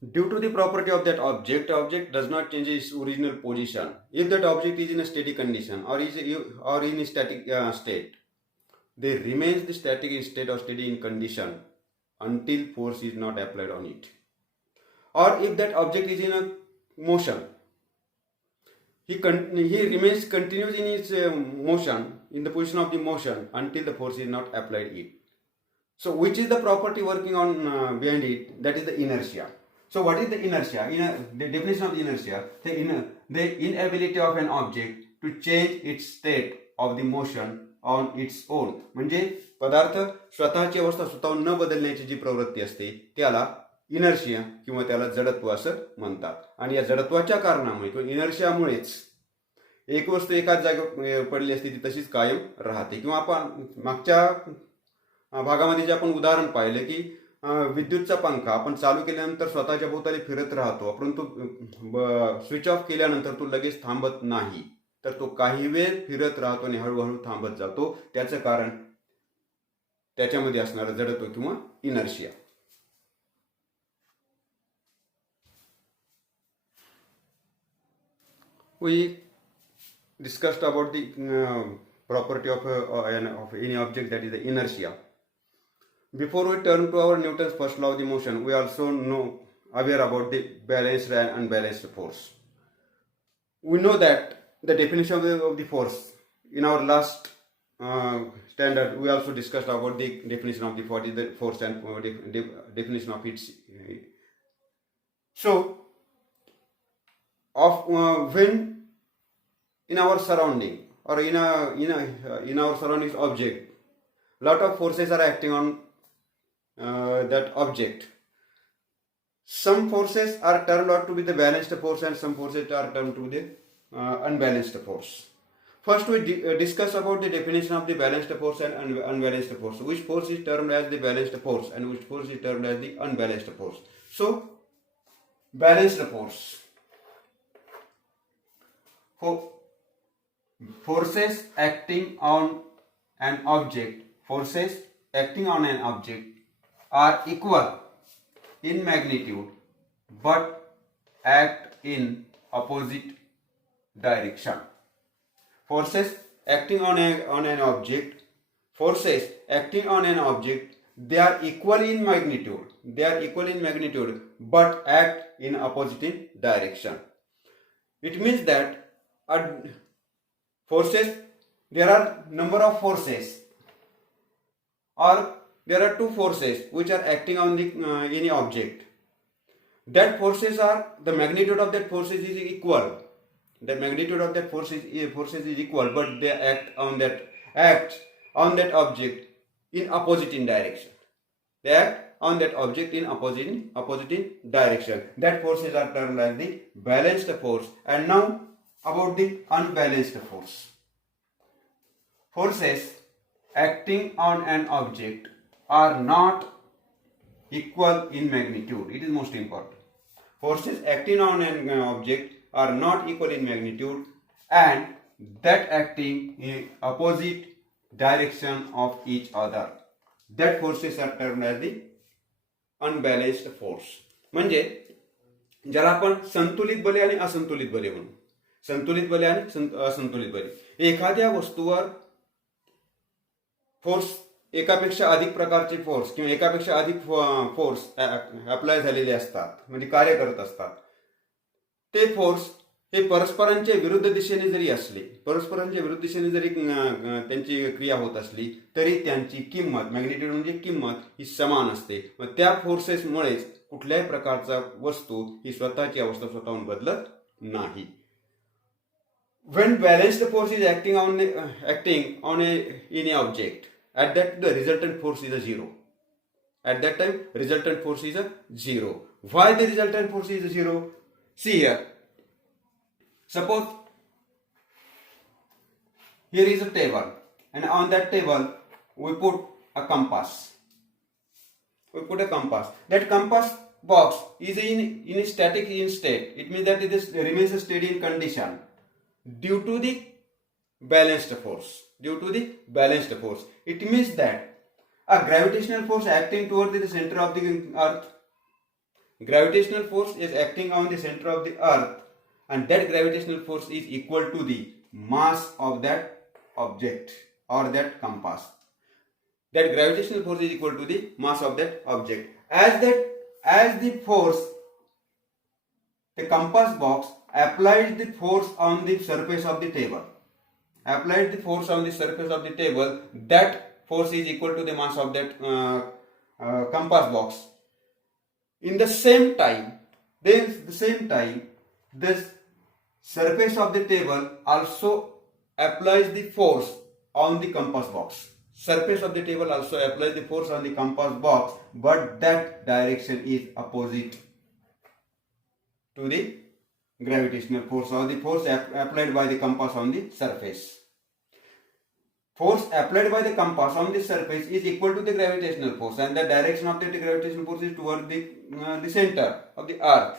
Due to the property of that object does not change its original position. If that object is in a steady condition or in a static state, they remains the static state or steady in condition until force is not applied on it. Or if that object is in a motion, he remains continuous in his motion, in the position of the motion until the force is not applied it. So which is the property working on behind it? That is the inertia. So what is the inertia? The definition of the inertia, the inability of an object to change its state of the motion on its own. म्हणजे पदार्थ स्वतःची अवस्था स्वतःहून न बदलण्याची जी प्रवृत्ती असते त्याला इनर्शिया किंवा त्याला जडत्व असं म्हणतात. आणि या जडत्वाच्या कारणामुळे किंवा इनर्शियामुळेच एक वस्तू एकाच जागेवर पडली असते ती तशीच कायम राहते. किंवा आपण मागच्या भागामध्ये जे आपण उदाहरण पाहिलं की विद्युतचा पंखा आपण चालू केल्यानंतर स्वतःच्या भोवताली फिरत राहतो, परंतु स्विच ऑफ केल्यानंतर तो लगेच थांबत नाही, तर तो काही वेळ फिरत राहतो आणि हळूहळू थांबत जातो. त्याचं कारण त्याच्यामध्ये असणारं जडत्व किंवा inertia. We discussed about the property of any object, that is the inertia. Before we turn to our Newton's first law of the motion, we also aware about the balanced and unbalanced force. We know that the definition of the force in our last standard. We also discussed about the definition of the force and definition of its. So, when in our surrounding or in our surroundings object, lot of forces are acting on that object. Some forces are turned out to be the balanced force and some forces are turned to the unbalanced force. First we discuss about the definition of the balanced force and unbalanced force. Which force is termed as the balanced force and which force is termed as the unbalanced force. So, balanced force. Forces acting on an object are equal in magnitude but act in opposite direction. Forces acting on an object, they are equal in magnitude but act in opposite direction. It means that there are number of forces, or there are two forces which are acting on the any object. That forces are, the magnitude of that forces is equal. The magnitude of that forces is equal, but they act on that object in opposite direction. They act on that object in opposite direction. That forces are termed as the balanced force. And now about the unbalanced force. Forces acting on an object are not equal in magnitude. It is most important. Forces acting on an object are not equal in magnitude and that acting in opposite direction of each other. That forces are termed as the unbalanced force. म्हणजे ज्याला आपण संतुलित बले आणि असंतुलित बले म्हणू. संतुलित बले आणि असंतुलित बले. एखाद्या वस्तूवर फोर्स, एकापेक्षा अधिक प्रकारचे फोर्स किंवा एकापेक्षा अधिक फोर्स अप्लाय झालेले असतात, म्हणजे कार्य करत असतात. ते फोर्स हे परस्परांच्या विरुद्ध दिशेने जरी त्यांची क्रिया होत असली तरी त्यांची किंमत, मॅग्निट्यूड म्हणजे किंमत, ही समान असते. मग त्या फोर्सेसमुळेच कुठल्याही प्रकारचा वस्तू ही स्वतःची अवस्था स्वतःहून बदलत नाही. When balanced force is acting on any object, at that the resultant force is a zero. At that time, resultant force is a zero. Why the resultant force is a zero? See here. Suppose here is a table, and on that table we put a compass. That compass box is in a static state. It means that it remains steady in condition due to the balanced force. It means that a gravitational force acting towards the center of the earth gravitational force is acting on the center of the earth, and that gravitational force is equal to the mass of that object or that compass. That gravitational force is equal to the mass of that object. As the force, the compass box applies the force on the surface of the table. Applies the force on the surface of the table. That force is equal to the mass of that compass box. In the same time, this surface of the table also applies the force on the compass box. Surface of the table also applies the force on the compass box, but that direction is opposite to the gravitational force or the force applied by the compass on the surface. Force applied by the compass on the surface is equal to the gravitational force, and the direction of that gravitational force is toward the center of the earth.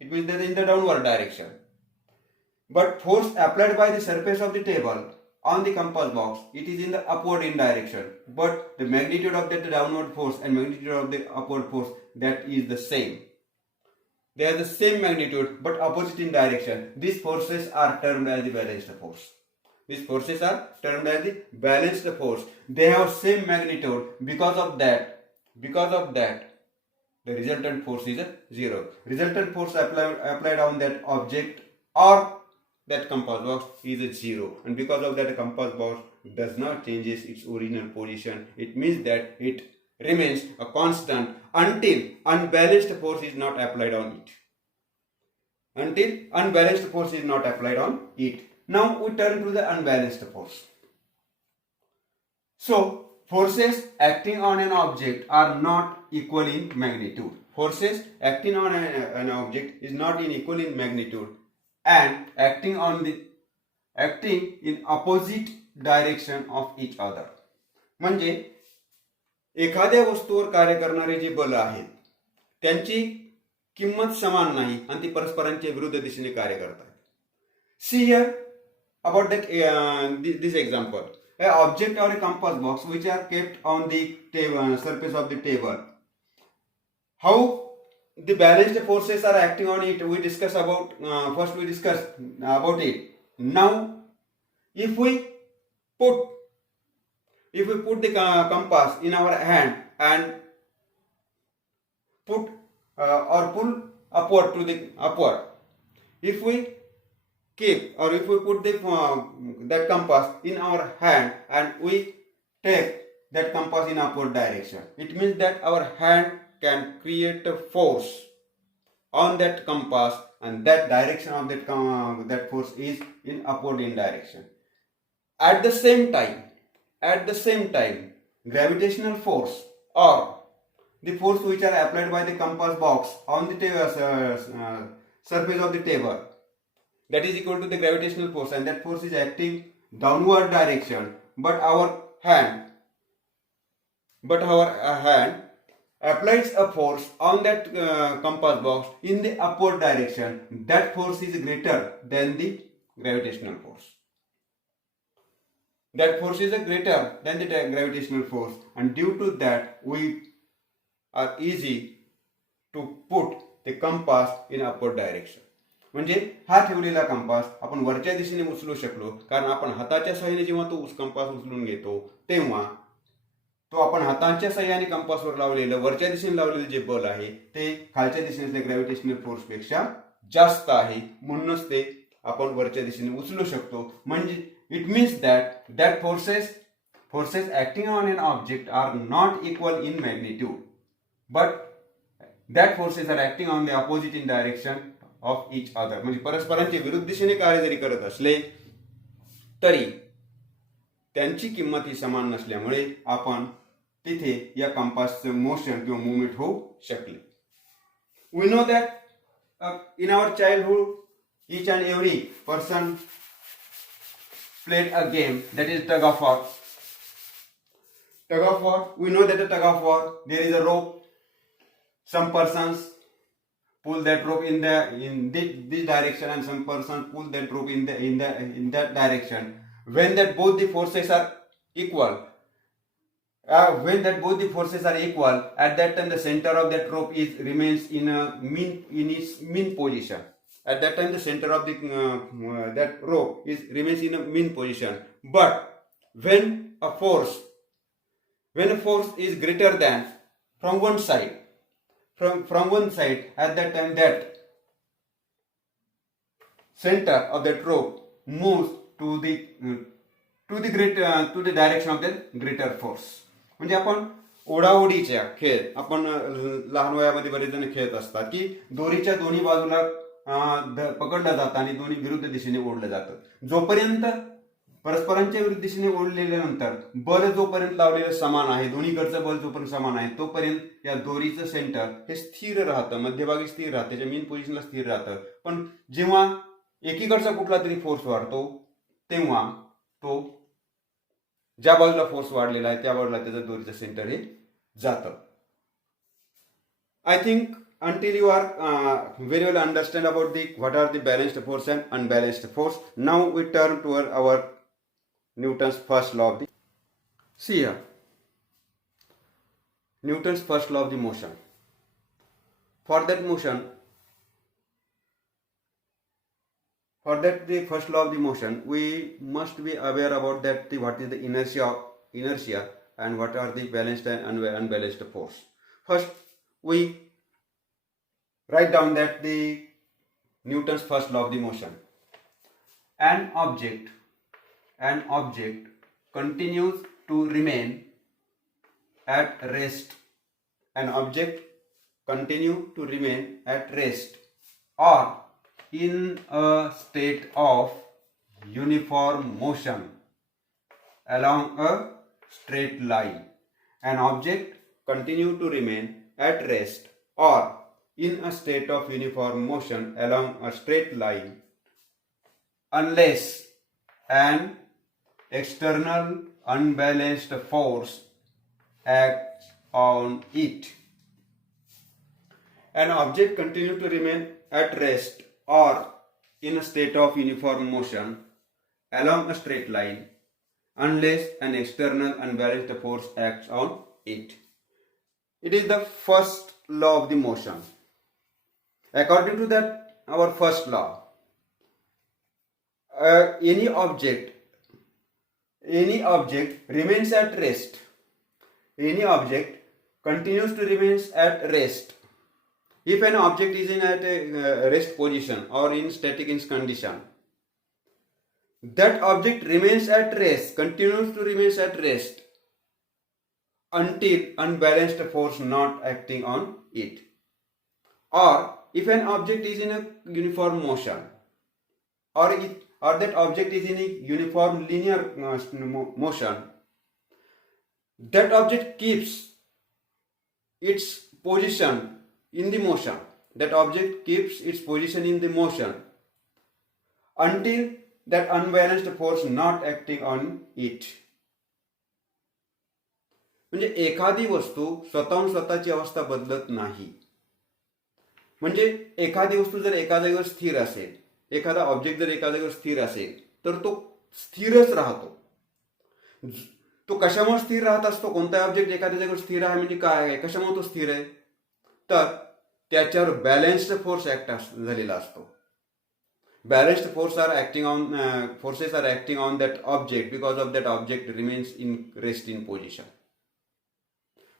It means that in the downward direction. But force applied by the surface of the table on the compass box, it is in the upward in direction. But the magnitude of that downward force and magnitude of the upward force, that is the same. They are the same magnitude but opposite in direction. These forces are termed as the balanced force. These forces are termed as the balanced force. They have same magnitude. Because of that, the resultant force is 0. Resultant force applied on that object or that compass box is 0. And because of that, the compass box does not change its original position. It means that it remains a constant until unbalanced force is not applied on it. Until unbalanced force is not applied on it. Now we turn to the unbalanced force. So forces acting on an object are not equal in magnitude. Forces acting on an object is not equal in magnitude and acting in opposite direction of each other. म्हणजे एखाद्या वस्तूवर कार्य करणारे जे बल आहेत त्यांची किंमत समान नाही आणि ती परस्परांच्या विरुद्ध दिशेने कार्य करतात. See here about that this example. An object or a compass box which are kept on the surface of the table. How the balanced forces are acting on it, we discuss about about it. Now if we put the compass in our hand and put or pull upward to the upward, if we keep or if we put that compass in our hand and we take that compass in upward direction, it means that our hand can create a force on that compass, and that direction of that force is in upward in direction. At the same time, gravitational force or the force which are applied by the compass box on the surface of the table, that is equal to the gravitational force, and that force is acting downward direction, but our hand applies a force on that compass box in the upward direction. That force is greater than the gravitational force. That force is greater than the gravitational force, and due to that we are easy to put the compass in upward direction. म्हणजे हा ठेवलेला compass आपण वरच्या दिशेने उचलू शकलो, कारण आपण हाताच्या सहाय्याने जेव्हा तो कंपास उचलून घेतो तेव्हा तो आपण हातांच्या सहाय्याने कंपासवर लावलेलं वरच्या दिशेने लावलेलं जे बल आहे ते खालच्या दिशेने ग्रॅव्हिटेशनल फोर्स पेक्षा जास्त आहे, म्हणूनच ते आपण वरच्या दिशेने उचलू शकतो. म्हणजे it means that forces acting on an object are not equal in magnitude, but that forces are acting on the opposite in direction of each other. म्हणजे परस्परांच्या विरुद्ध दिशेने कार्य जरी करत असले तरी त्यांची किंमत ही समान नसल्यामुळे आपण तिथे या कंपासचं मोशन किंवा मुवमेंट होऊ शकले. We know that in our childhood each and every person played a game, that is tug of war. We know that the tug of war, there is a rope. Some persons pull that rope in this direction, and some persons pull that rope in that direction. When that both the forces are equal, when that both the forces are equal, at that time the center of that rope is remains in its mean position. At that time the center of the that rope is remains in a mean position. But when a force is greater than from one side, from one side, at that time that center of that rope moves to the direction of the greater force. म्हणजे आपण ओढाओढीच्या खेळ आपण लहान वयामध्ये बरेच जण खेळत असतात की दोरीच्या दोन्ही बाजूला पकडलं जातं आणि दोन्ही विरुद्ध दिशेने ओढलं जातं. जोपर्यंत परस्परांच्या विरुद्ध दिशेने ओढलेल्यानंतर बल जोपर्यंत लावलेलं समान आहे, दोन्हीकडचं बल जोपर्यंत समान आहे, तोपर्यंत या दोरीचं सेंटर हे स्थिर राहतं, मध्यभागी स्थिर राहतं, त्याच्या मेन पोझिशनला स्थिर राहतं. पण जेव्हा एकीकडचा कुठला तरी फोर्स वाढतो तेव्हा तो ज्या बाजूला फोर्स वाढलेला आहे त्या बाजूला त्याचं दोरीचं सेंटर हे जातं. I think until you are very well understand about the what are the balanced force and unbalanced force. Now we turn toward our Newton's first law of the. See here, Newton's first law of the motion. For that the first law of the motion, we must be aware about that what is the inertia and what are the balanced and unbalanced force. First, we write down that the Newton's first law of the motion. An object continues to remain at rest. An object continue to remain at rest or in a state of uniform motion along a straight line. An object continue to remain at rest or in a state of uniform motion along a straight line unless an external unbalanced force acts on it. An object continue to remain at rest or in a state of uniform motion along a straight line unless an external unbalanced force acts on it. It is the first law of the motion. According to that, our first law, any object remains at rest. Any object continues to remain at rest. If an object is in at a rest position or in static condition, that object remains at rest, continues to remain at rest until unbalanced force not acting on it. Or if an object is in a uniform motion, or that object is in a uniform linear motion, that object keeps its position in the motion. That object keeps its position in the motion until that unbalanced force not acting on it. म्हणजे एखादी वस्तू स्वतःहून स्वतःची अवस्था बदलत नाही. म्हणजे एखादी वस्तू जर एका जागेवर स्थिर असेल, एखादा ऑब्जेक्ट जर एका जागेवर स्थिर असेल तर तो स्थिरच राहतो. तो कशामुळे स्थिर राहत असतो? कोणता ऑब्जेक्ट एखाद्या जागेवर स्थिर आहे म्हणजे काय आहे, कशामुळे तो स्थिर आहे? तर त्याच्यावर बॅलन्स्ड फोर्स ऍक्ट झालेला असतो. Balanced forces are acting on that object because of that object remains in rest in position.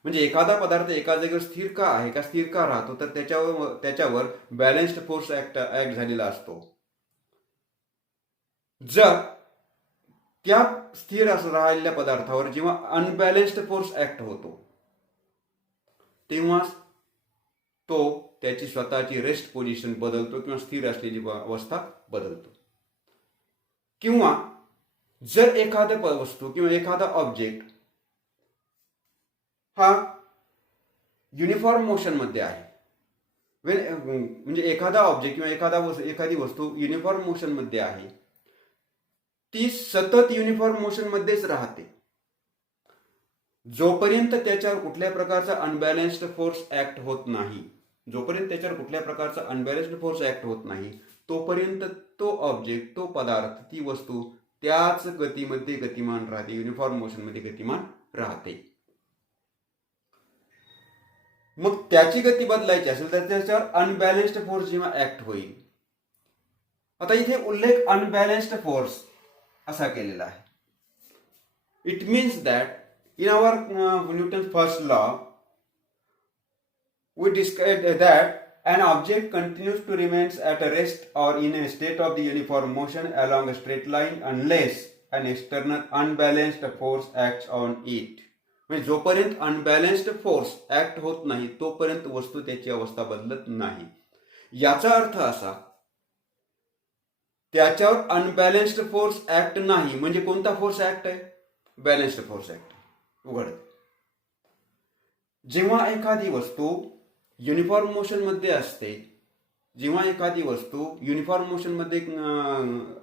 म्हणजे एखादा पदार्थ एका जागेवर स्थिर का आहे, का स्थिर का राहतो, तर त्याच्यावर बॅलन्स्ड फोर्स ऍक्ट झालेला असतो. जर त्या स्थिर राहिलेल्या पदार्थावर जेव्हा अनबॅलन्स्ड फोर्स ऍक्ट होतो तेव्हा तो त्याची स्वतःची रेस्ट पोझिशन बदलतो किंवा स्थिर असलेली अवस्था बदलतो. किंवा जर एखादा वस्तू किंवा एखादा ऑब्जेक्ट हा युनिफॉर्म मोशन मध्ये आहे, म्हणजे एखादा ऑब्जेक्ट किंवा एखादी वस्तू युनिफॉर्म मोशन मध्ये आहे, ती सतत युनिफॉर्म मोशन मध्येच राहते जोपर्यंत त्याच्यावर कुठल्या प्रकारचा अनबॅलन्स्ड फोर्स ऍक्ट होत नाही. जोपर्यंत त्याच्यावर कुठल्या प्रकारचा अनबॅलन्स्ड फोर्स ऍक्ट होत नाही तोपर्यंत तो ऑब्जेक्ट, तो पदार्थ, ती वस्तू त्याच गतीमध्ये गतिमान राहते, युनिफॉर्म मोशन मध्ये गतिमान राहते. मग त्याची गती बदलायची असेल तर त्याच्यावर अनबॅलन्स्ड फोर्स जेव्हा ऍक्ट होईल. आता इथे उल्लेख अनबॅलन्स्ड फोर्स असा केलेला आहे. It means that in our Newton's first law, we described that an object continues to remain at a rest or in a state of the uniform motion along a straight line unless an external unbalanced force acts on it. म्हणजे जोपर्यंत unbalanced force act होत नाही तोपर्यंत वस्तू त्याची अवस्था बदलत नाही. याचा अर्थ असा, त्याच्यावर अनबॅलन्स्ड फोर्स ऍक्ट नाही म्हणजे कोणता फोर्स ऍक्ट आहे? Balanced force act. उघड. जेव्हा एखादी वस्तू युनिफॉर्म मोशन मध्ये असते, जेव्हा एखादी वस्तू युनिफॉर्म मोशन मध्ये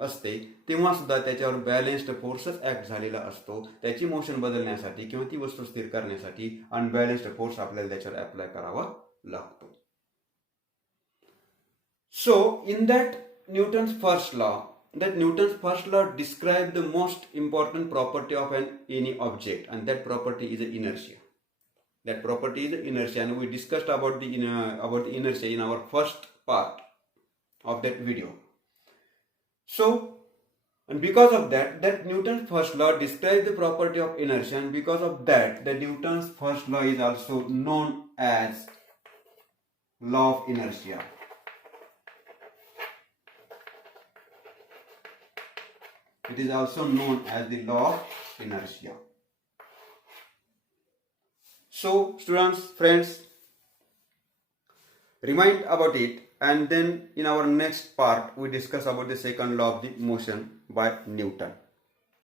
असते तेव्हा सुद्धा त्याच्यावर बॅलन्स्ड फोर्सच ऍक्ट झालेला असतो. त्याची मोशन बदलण्यासाठी किंवा ती वस्तू स्थिर करण्यासाठी अनबॅलन्स्ड फोर्स आपल्याला त्याच्यावर अप्लाय करावा लागतो. So in that Newton's first law, that Newton's first law describes the most important property of any object, and that property is inertia. That property is inertia, and we discussed about the inertia in our first part of that video. So, and because of that Newton's first law describes the property of inertia, and because of that, the Newton's first law is also known as law of inertia. It is also known as the law of inertia. So, students, friends, remind about it, and then in our next part we discuss about the second law of the motion by Newton.